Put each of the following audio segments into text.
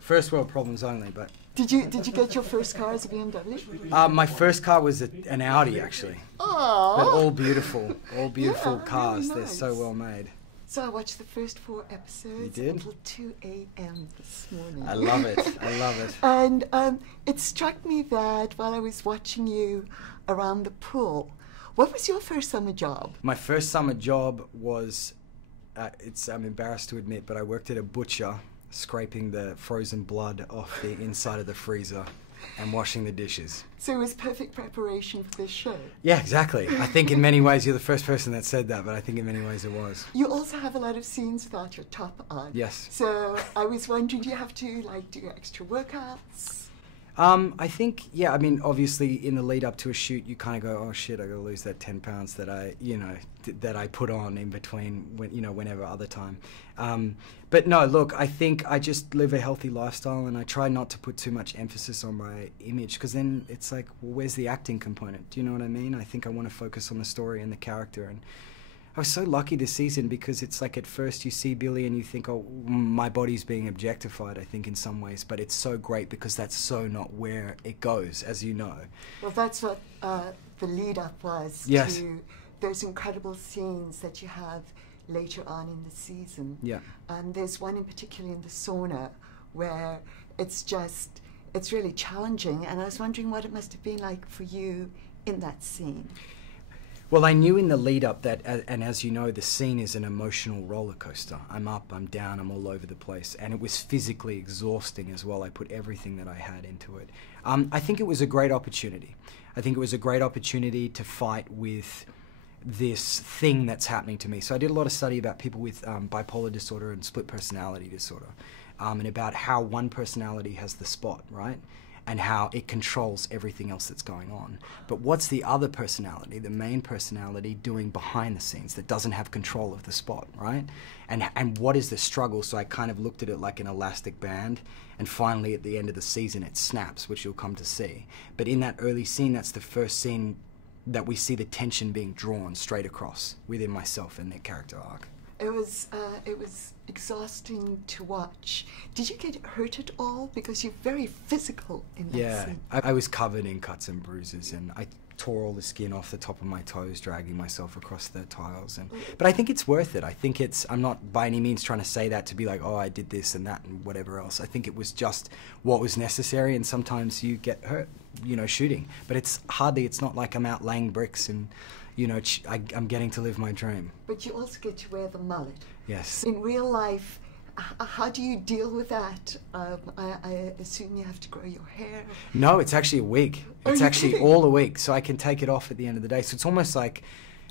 First world problems only, but... Did you get your first car as a BMW? My first car was an Audi, actually. Oh. But all beautiful cars. Really They're nice. so well made. So I watched the first 4 episodes You did? until 2 a.m. this morning. I love it. I love it. And it struck me that while I was watching you around the pool, what was your first summer job? My first summer job was, I'm embarrassed to admit, but I worked at a butcher, scraping the frozen blood off the inside of the freezer and washing the dishes. So it was perfect preparation for this show. Yeah, exactly. I think in many ways you're the first person that said that, but I think in many ways it was. You also have a lot of scenes without your top on. Yes. So I was wondering, do you have to do extra workouts? I think, yeah, I mean, obviously in the lead up to a shoot, you kind of go, oh shit, I gotta lose that 10 pounds that that I put on in between, whenever other time. But no, look, I think I just live a healthy lifestyle and I try not to put too much emphasis on my image, because then it's like, well, where's the acting component? Do you know what I mean? I think I want to focus on the story and the character. And I was so lucky this season because it's like at first you see Billy and you think, oh, my body's being objectified, I think, in some ways. But it's so great because that's so not where it goes, as you know. Well, that's what the lead-up was to those incredible scenes that you have later on in the season. Yeah. There's one in particular in the sauna where it's really challenging. And I was wondering what it must have been like for you in that scene. Well, I knew in the lead-up that, and as you know, the scene is an emotional roller coaster. I'm up, I'm down, I'm all over the place. And it was physically exhausting as well. I put everything that I had into it. I think it was a great opportunity. I think it was a great opportunity to fight with this thing that's happening to me. So I did a lot of study about people with bipolar disorder and split personality disorder, and about how one personality has the spot, right? And how it controls everything else that's going on. But what's the other personality, the main personality, doing behind the scenes that doesn't have control of the spot, right? And what is the struggle? So I kind of looked at it like an elastic band, and finally at the end of the season it snaps, which you'll come to see. But in that early scene, that's the first scene that we see the tension being drawn straight across within myself and their character arc. It was exhausting to watch. Did you get hurt at all? Because you're very physical in that scene. I was covered in cuts and bruises, and I tore all the skin off the top of my toes, dragging myself across the tiles. But I think it's worth it. I think I'm not by any means trying to say that to be like, oh, I did this and that and whatever else. I think it was just what was necessary, and sometimes you get hurt, shooting. But it's not like I'm out laying bricks and, I'm getting to live my dream. But you also get to wear the mullet. Yes. In real life, how do you deal with that? I assume you have to grow your hair. No, it's actually a wig. It's actually all a wig, so I can take it off at the end of the day. So it's almost like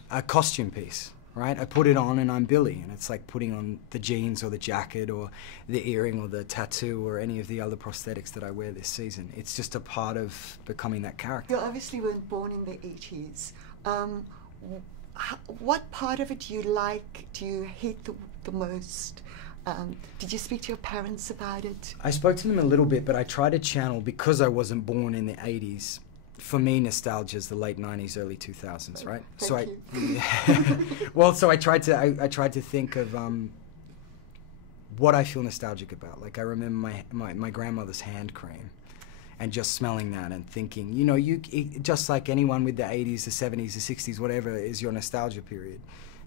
a costume piece, right? I put it on and I'm Billy, and it's like putting on the jeans or the jacket or the earring or the tattoo or any of the other prosthetics that I wear this season. It's just a part of becoming that character. You obviously weren't born in the 80s. What part of it do you like? Do you hate the most? Did you speak to your parents about it? I spoke to them a little bit, but I tried to channel, because I wasn't born in the 80s, for me nostalgia is the late 90s, early 2000s, right? Thank you. Well, so I tried to think of what I feel nostalgic about. Like I remember my grandmother's hand cream, and just smelling that and thinking, just like anyone with the 80s, the 70s, the 60s, whatever is your nostalgia period,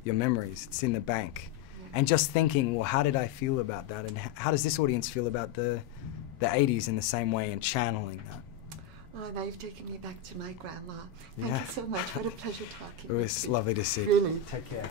your memories, it's in the bank. And just thinking, well, how did I feel about that? And how does this audience feel about the 80s in the same way, and channeling that? Oh, now you've taken me back to my grandma. Thank you so much. What a pleasure talking. It was lovely to see. Really. Take care.